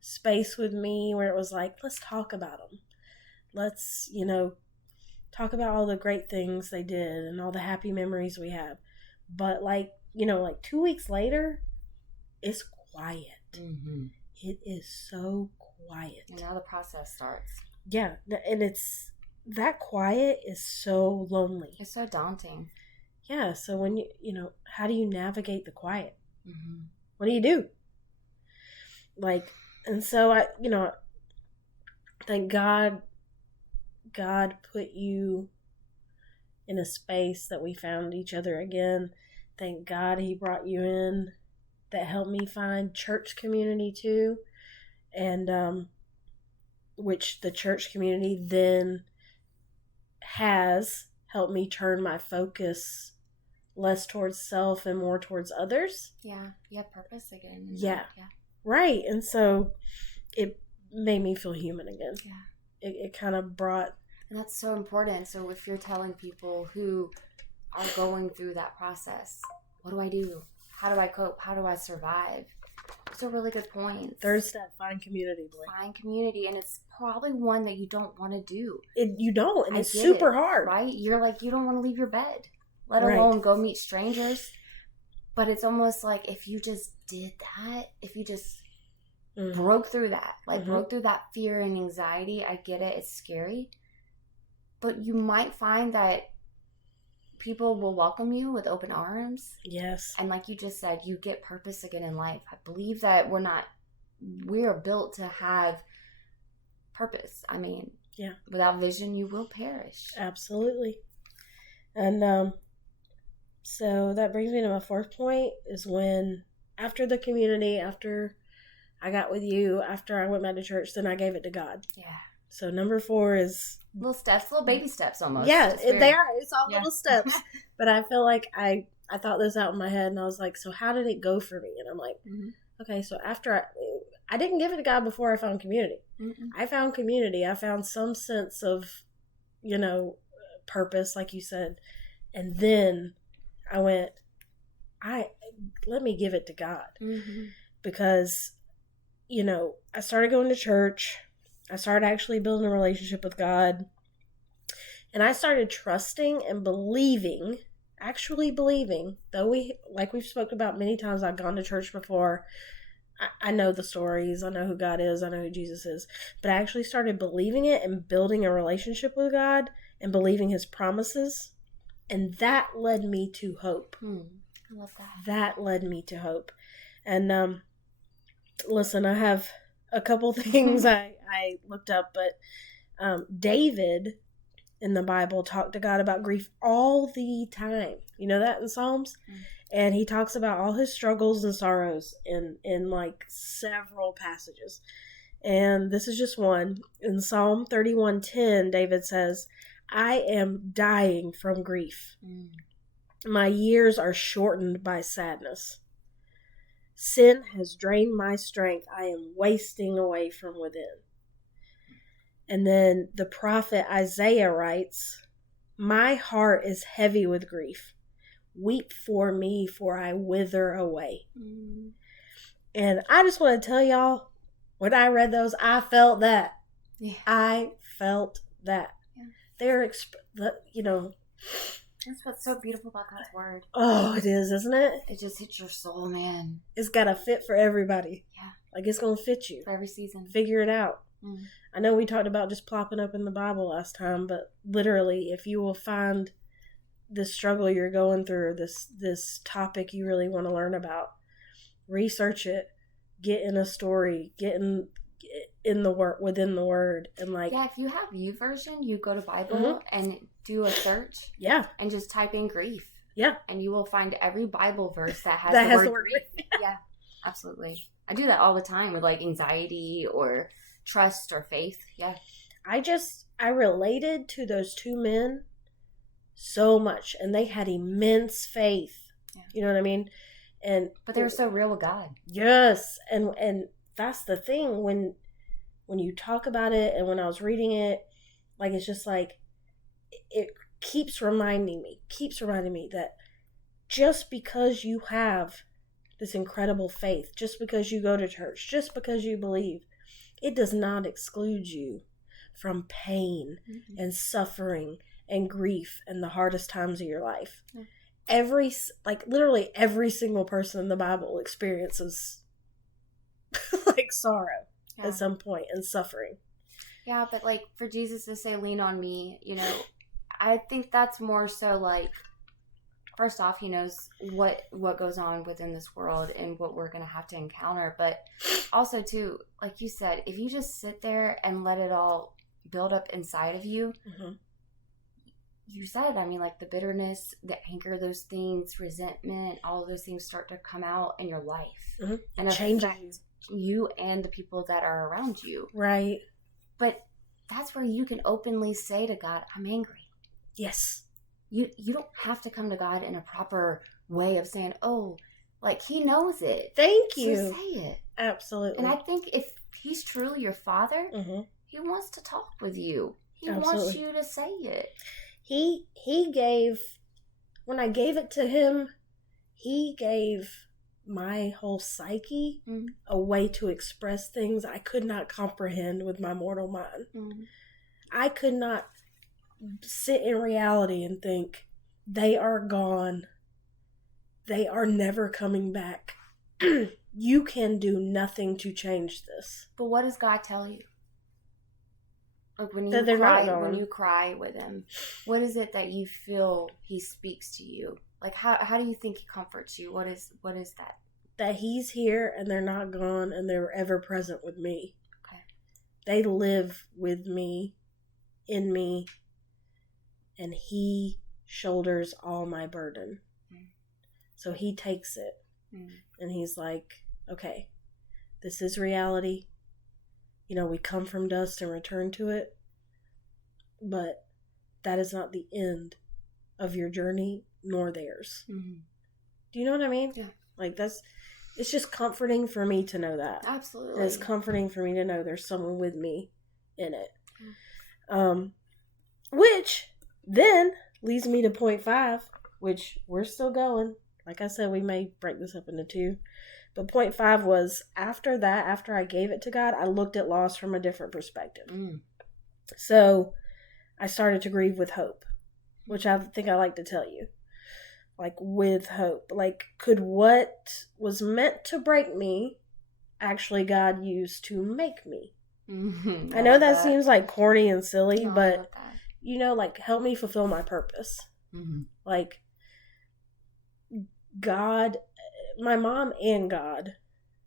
space with me where it was like, let's talk about them. Let's, talk about all the great things they did and all the happy memories we have. But like 2 weeks later, it's quiet. Mm-hmm. It is so quiet. And now the process starts. Yeah, and that quiet is so lonely. It's so daunting. Yeah, so when how do you navigate the quiet? Mm-hmm. What do you do? And so I thank God put you in a space that we found each other again. Thank God he brought you in. That helped me find church community too. And which the church community then has helped me turn my focus less towards self and more towards others. Yeah, you have purpose again. Yeah. Right. And so it made me feel human again. Yeah. It kind of brought... And that's so important. So if you're telling people who are going through that process, what do I do? How do I cope? How do I survive? Those are really good points. Third step, find community, boy. Find community. And it's probably one that you don't want to do. You don't. And it's super hard. Right? You're like, you don't want to leave your bed. Let alone go meet strangers. But it's almost like if you just did that, if you just broke through that, broke through that fear and anxiety, I get it. It's scary. But you might find that people will welcome you with open arms. Yes. And like you just said, you get purpose again in life. I believe that we are built to have purpose. I mean, yeah. Without vision, you will perish. Absolutely. And so that brings me to my fourth point is when after the community, after I got with you, after I went back to church, then I gave it to God. Yeah. So number 4 is... Little steps, little baby steps almost. Yeah, they are. It's all little steps. But I feel like I I thought this out in my head, and I was like, so how did it go for me? And I'm like, okay, so after I didn't give it to God before I found community. I found community. I found some sense of, purpose, like you said. And then I went, let me give it to God. Because, I started going to church. I started actually building a relationship with God. And I started trusting and believing, actually believing, though we've spoken about many times, I've gone to church before. I know the stories. I know who God is. I know who Jesus is. But I actually started believing it and building a relationship with God and believing his promises. And that led me to hope. I love that. That led me to hope. And listen, I have a couple things I looked up, but David in the Bible talked to God about grief all the time. You know that in Psalms? And he talks about all his struggles and sorrows in like several passages. And this is just one. In Psalm 31:10, David says, I am dying from grief. My years are shortened by sadness. Sin has drained my strength. I am wasting away from within. And then the prophet Isaiah writes, my heart is heavy with grief. Weep for me, for I wither away. And I just want to tell y'all, when I read those, I felt that. Yeah. I felt that. Yeah. They're, That's what's so beautiful about God's word. Oh, it is, isn't it? It just hits your soul, man. It's got to fit for everybody. Yeah. Like it's going to fit you. For every season. Figure it out. I know we talked about just plopping up in the Bible last time, but literally, if you will find this struggle you're going through, this topic you really want to learn about, research it, get in a story, get in the word, within the word, and like, yeah, if you have YouVersion, you go to Bible and do a search, and just type in grief, and you will find every Bible verse that has the word grief. Yeah, absolutely. I do that all the time with like anxiety or trust or faith. Yeah, I related to those two men so much, and they had immense faith. You know what I mean? But they were so real with God. Yes, and that's the thing when you talk about it, and when I was reading it, like it's just like it keeps reminding me that just because you have this incredible faith, just because you go to church, just because you believe, it does not exclude you from pain and suffering and grief and the hardest times of your life. Literally every single person in the Bible experiences like sorrow at some point and suffering. Yeah, but like for Jesus to say, lean on me, I think that's more so like, first off, he knows what goes on within this world and what we're going to have to encounter. But also, too, like you said, if you just sit there and let it all build up inside of you, you said, I mean, like the bitterness, the anger, those things, resentment, all of those things start to come out in your life. And affect you and the people that are around you. Right. But that's where you can openly say to God, I'm angry. Yes. You don't have to come to God in a proper way of saying, oh, like he knows it. Thank you. So say it. Absolutely. And I think if he's truly your father, he wants to talk with you. He wants you to say it. He gave, when I gave it to him, he gave my whole psyche a way to express things I could not comprehend with my mortal mind. I could not sit in reality and think, they are gone. They are never coming back. You can do nothing to change this. But what does God tell you? Like when you cry with him, what is it that you feel he speaks to you? Like how do you think he comforts you? What is that? That he's here and they're not gone and they're ever present with me. Okay. They live with me, in me, and he shoulders all my burden. So he takes it and he's like, okay, this is reality. We come from dust and return to it, but that is not the end of your journey nor theirs. Do you know what I mean? Yeah. Like, it's just comforting for me to know that. Absolutely. And it's comforting for me to know there's someone with me in it. Which then leads me to point 5, which we're still going. Like I said, we may break this up into 2. But point 5 was, after I gave it to God, I looked at loss from a different perspective. So I started to grieve with hope, which I think I like to tell you. Like, with hope. Like, could what was meant to break me actually God used to make me? I know that seems like corny and silly, but, you know, like, help me fulfill my purpose. Like, God, my mom and God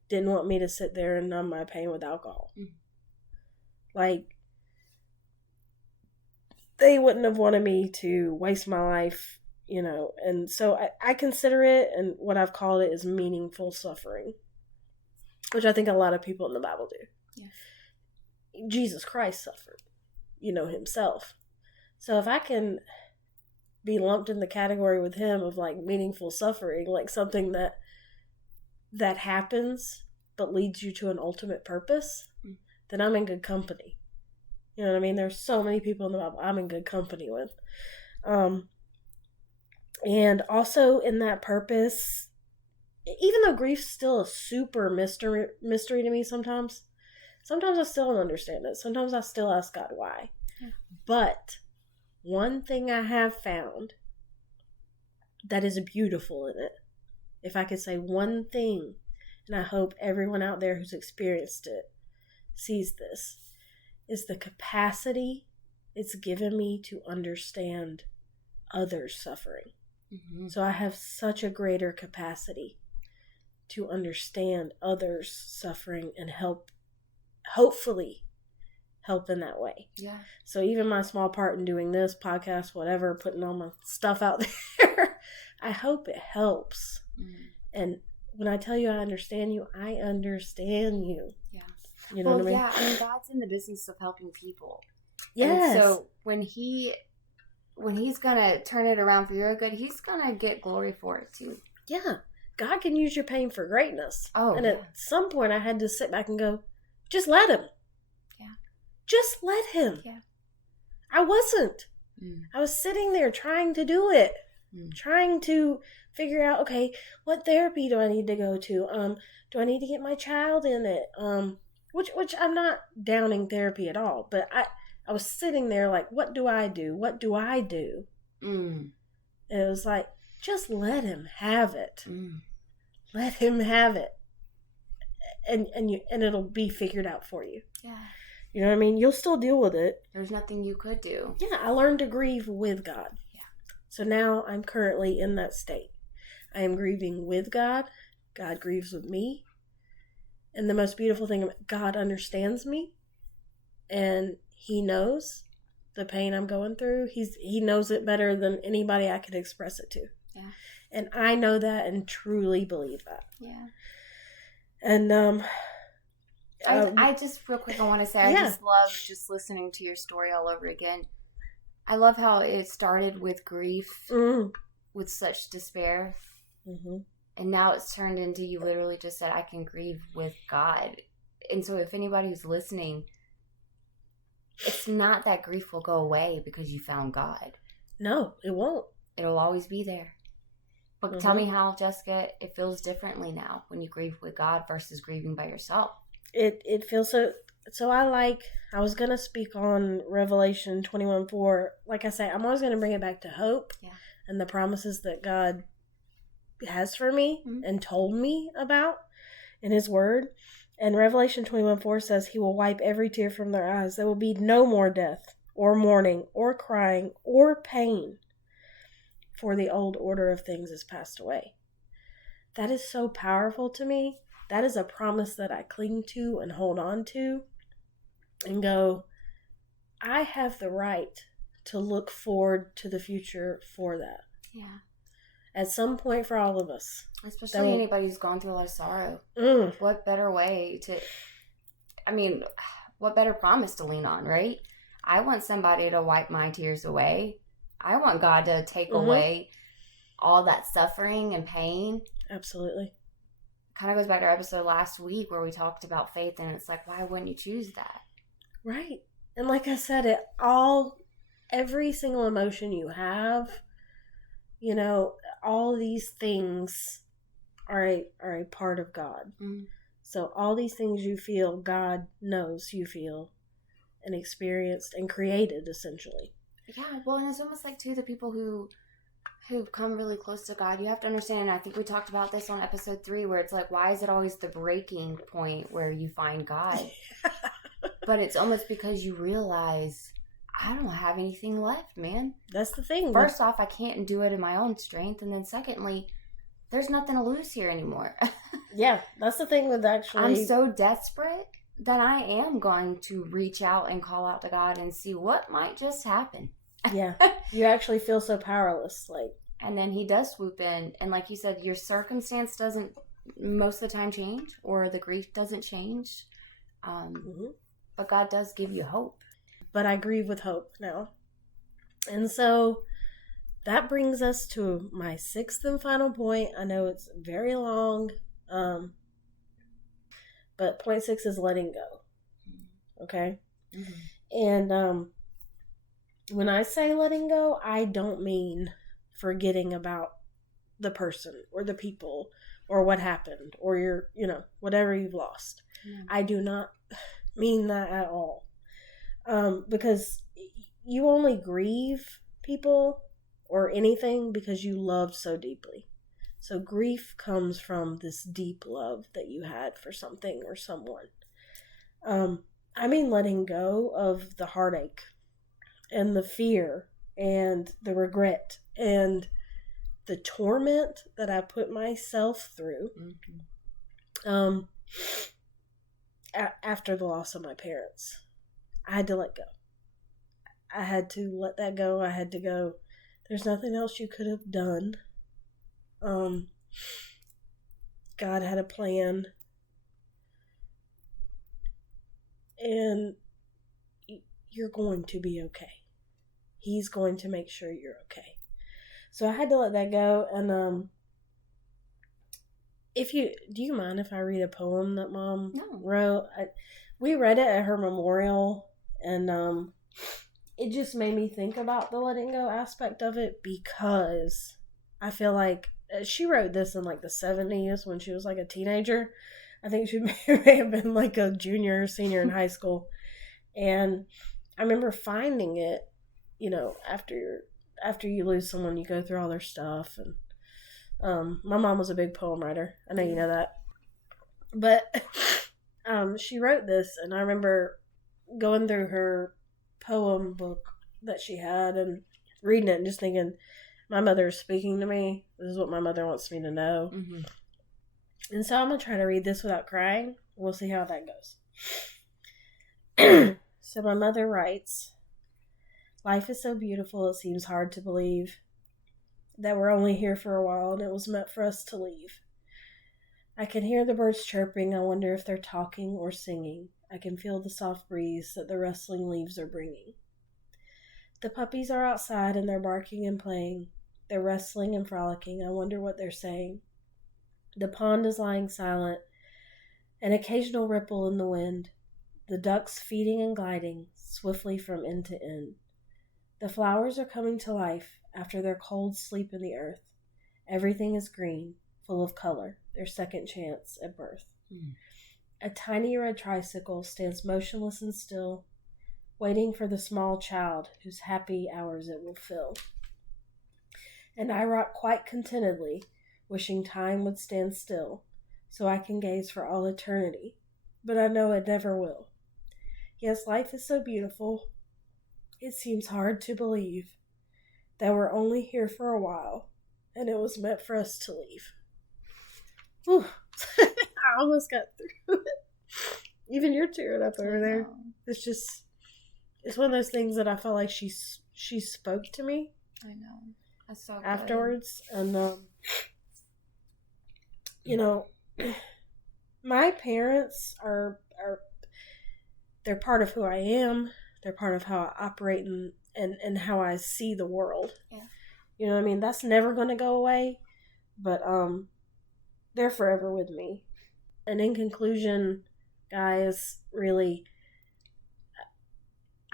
didn't want me to sit there and numb my pain with alcohol. Like, they wouldn't have wanted me to waste my life, you know, and so I consider it, and what I've called it is meaningful suffering, which I think a lot of people in the Bible do. Yeah. Jesus Christ suffered, you know, himself. So if I can be lumped in the category with him of like meaningful suffering, like something that happens but leads you to an ultimate purpose, then I'm in good company. You know what I mean? There's so many people in the Bible I'm in good company with. And also in that purpose, even though grief's still a super mystery to me sometimes I still don't understand it. Sometimes I still ask God why. Yeah. But one thing I have found that is beautiful in it, if I could say one thing, and I hope everyone out there who's experienced it sees this, is the capacity it's given me to understand others' suffering. So I have such a greater capacity to understand others' suffering and hopefully help in that way. Yeah. So even my small part in doing this podcast, whatever, putting all my stuff out there, I hope it helps. And when I tell you I understand you, I understand you. Yeah. You know what I mean? Yeah, I mean, God's in the business of helping people. Yes. And so when he's gonna turn it around for your good, he's gonna get glory for it too. Yeah. God can use your pain for greatness. And at some point I had to sit back and go, just let him. Yeah. Just let him. Yeah. I wasn't. I was sitting there trying to do it. Trying to figure out, okay, what therapy do I need to go to? Do I need to get my child in it? Which I'm not downing therapy at all, but I was sitting there like, what do I do? What do I do? And it was like, just let him have it. Let him have it. And it'll be figured out for you. Yeah. You know what I mean? You'll still deal with it. There's nothing you could do. Yeah, I learned to grieve with God. Yeah. So now I'm currently in that state. I am grieving with God. God grieves with me. And the most beautiful thing, God understands me. And he knows the pain I'm going through. He knows it better than anybody I could express it to. Yeah. And I know that and truly believe that. Yeah. And I just real quick I want to say I just love just listening to your story all over again. I love how it started with grief, with such despair, and now it's turned into you literally just said I can grieve with God. And so if anybody who's listening, it's not that grief will go away because you found God. No, it won't. It'll always be there. But tell me how, Jessica, it feels differently now when you grieve with God versus grieving by yourself. It feels so I was going to speak on Revelation 21:4. Like I say, I'm always going to bring it back to hope and the promises that God has for me and told me about in his word. And Revelation 21:4 says he will wipe every tear from their eyes. There will be no more death or mourning or crying or pain, for the old order of things is passed away. That is so powerful to me. That is a promise that I cling to and hold on to and go, I have the right to look forward to the future for that. Yeah. At some point for all of us. Especially anybody who's gone through a lot of sorrow. What better way what better promise to lean on, right? I want somebody to wipe my tears away. I want God to take away all that suffering and pain. Absolutely. Kind of goes back to our episode last week where we talked about faith, and it's like, why wouldn't you choose that? Right. And like I said, every single emotion you have, all these things are a part of God. Mm-hmm. So all these things you feel, God knows you feel and experienced and created, essentially. Yeah, well, and it's almost like, too, the people who've come really close to God, you have to understand, and I think we talked about this on episode 3, where it's like, why is it always the breaking point where you find God? But it's almost because you realize, I don't have anything left, man. That's the thing. First off, I can't do it in my own strength, and then secondly, there's nothing to lose here anymore. Yeah, that's the thing with actually... I'm so desperate that I am going to reach out and call out to God and see what might just happen. Yeah, you actually feel so powerless, And then he does swoop in, and like you said, your circumstance doesn't most of the time change, or the grief doesn't change, but God does give you hope. But I grieve with hope now. And so that brings us to my 6th and final point. I know it's very long, but point 6 is letting go. Okay? Mm-hmm. And when I say letting go, I don't mean forgetting about the person or the people or what happened or your, whatever you've lost. Mm-hmm. I do not mean that at all. Because you only grieve people or anything because you loved so deeply. So grief comes from this deep love that you had for something or someone. I mean letting go of the heartache and the fear and the regret and the torment that I put myself through after the loss of my parents. I had to let go. I had to let that go. I had to go, there's nothing else you could have done. God had a plan. And you're going to be okay. He's going to make sure you're okay. So I had to let that go. And do you mind if I read a poem that Mom wrote? We read it at her memorial, and it just made me think about the letting go aspect of it, because I feel like she wrote this in like the 70s when she was like a teenager. I think she may have been like a junior or senior in high school. And I remember finding it, after you lose someone, you go through all their stuff. And my mom was a big poem writer. I know you know that. But she wrote this, and I remember going through her poem book that she had and reading it and just thinking, my mother is speaking to me. This is what my mother wants me to know. Mm-hmm. And so I'm going to try to read this without crying. We'll see how that goes. So my mother writes, life is so beautiful it seems hard to believe that we're only here for a while and it was meant for us to leave. I can hear the birds chirping. I wonder if they're talking or singing. I can feel the soft breeze that the rustling leaves are bringing. The puppies are outside and they're barking and playing. They're wrestling and frolicking. I wonder what they're saying. The pond is lying silent, an occasional ripple in the wind. The ducks feeding and gliding swiftly from end to end. The flowers are coming to life after their cold sleep in the earth. Everything is green, full of color, their second chance at birth. A tiny red tricycle stands motionless and still, waiting for the small child whose happy hours it will fill. And I rock quite contentedly, wishing time would stand still, so I can gaze for all eternity, but I know it never will. Yes, life is so beautiful, it seems hard to believe that we're only here for a while, and it was meant for us to leave. Whew. I almost got through it. Even you're tearing up over there. It's one of those things that I felt like she spoke to me. I know. That's so good. Afterwards. And, my parents they're part of who I am. They're part of how I operate and how I see the world. Yeah. You know what I mean? That's never going to go away, but they're forever with me. And in conclusion, guys, really,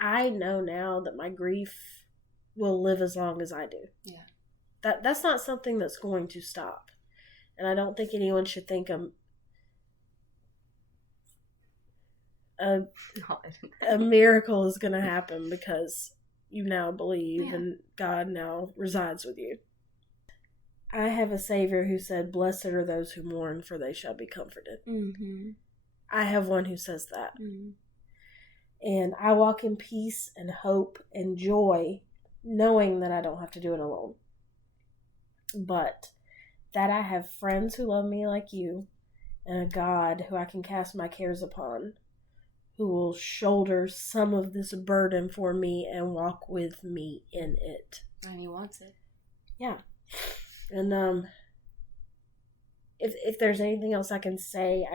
I know now that my grief will live as long as I do. Yeah. That's not something that's going to stop. And I don't think anyone should think a miracle is going to happen because you now believe and God now resides with you. I have a Savior who said, "Blessed are those who mourn, for they shall be comforted." Mm-hmm. I have one who says that. Mm-hmm. And I walk in peace and hope and joy, knowing that I don't have to do it alone. But that I have friends who love me like you, and a God who I can cast my cares upon, who will shoulder some of this burden for me and walk with me in it. And he wants it. Yeah. And if there's anything else I can say,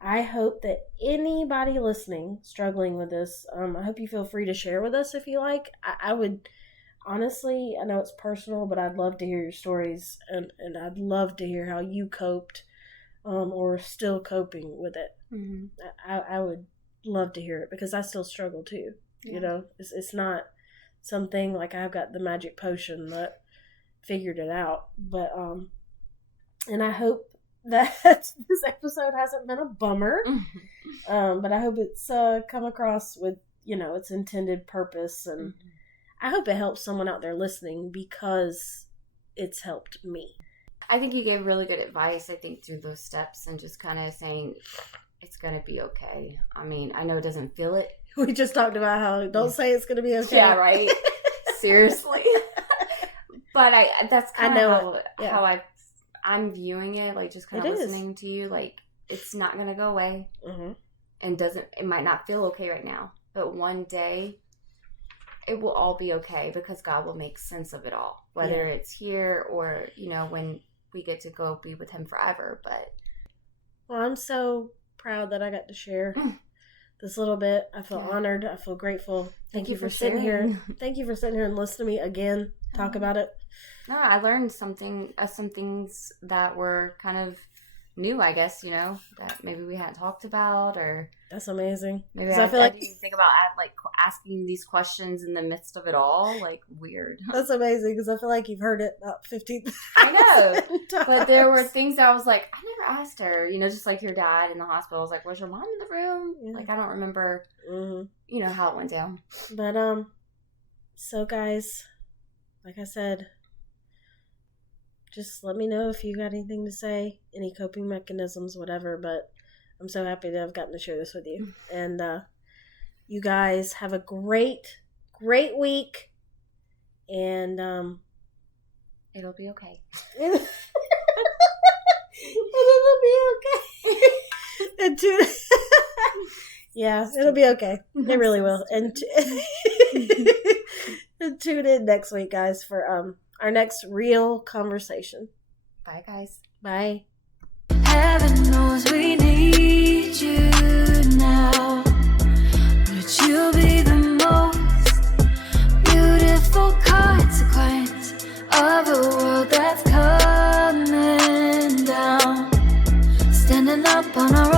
I hope that anybody listening, struggling with this, I hope you feel free to share with us if you like. I would, honestly, I know it's personal, but I'd love to hear your stories, and I'd love to hear how you coped or still coping with it. Mm-hmm. I would love to hear it because I still struggle too. Yeah. You know, it's not something like I've got the magic potion that figured it out, but and I hope that this episode hasn't been a bummer. But I hope it's come across with, you know, its intended purpose, and I hope it helps someone out there listening because it's helped me. I think you gave really good advice, I think, through those steps and just kind of saying it's going to be okay. I mean, I know it doesn't feel it. We just talked about how don't say it's going to be okay. Yeah, right? Seriously. But that's kind of how I'm viewing it, like just kind of listening to you. Like, it's not going to go away. Mm-hmm. And it might not feel okay right now. But one day, it will all be okay because God will make sense of it all. Whether it's here or, you know, when we get to go be with him forever. But well, I'm so proud that I got to share this little bit. I feel honored. I feel grateful. Thank you for sitting here. Thank you for sitting here and listening to me again talk about it. No, I learned some things that were kind of new, I guess, you know, that maybe we hadn't talked about, or that's amazing. Maybe I feel like I didn't think about like asking these questions in the midst of it all, like weird. That's amazing because I feel like you've heard it about 15 I know, but there were things that I was like, I never asked her, you know, just like your dad in the hospital. I was like, was your mom in the room? Yeah. Like, I don't remember, you know, how it went down. But so guys, like I said, just let me know if you got anything to say, any coping mechanisms, whatever. But I'm so happy to have gotten to share this with you. And you guys have a great, great week. And it'll be okay. It'll be okay. And yeah, it'll be okay. It really will. And and tune in next week, guys, for our next real conversation. Bye, guys. Bye. Heaven knows we need you now. Would you be the most beautiful consequence of a world that's coming down? Standing up on our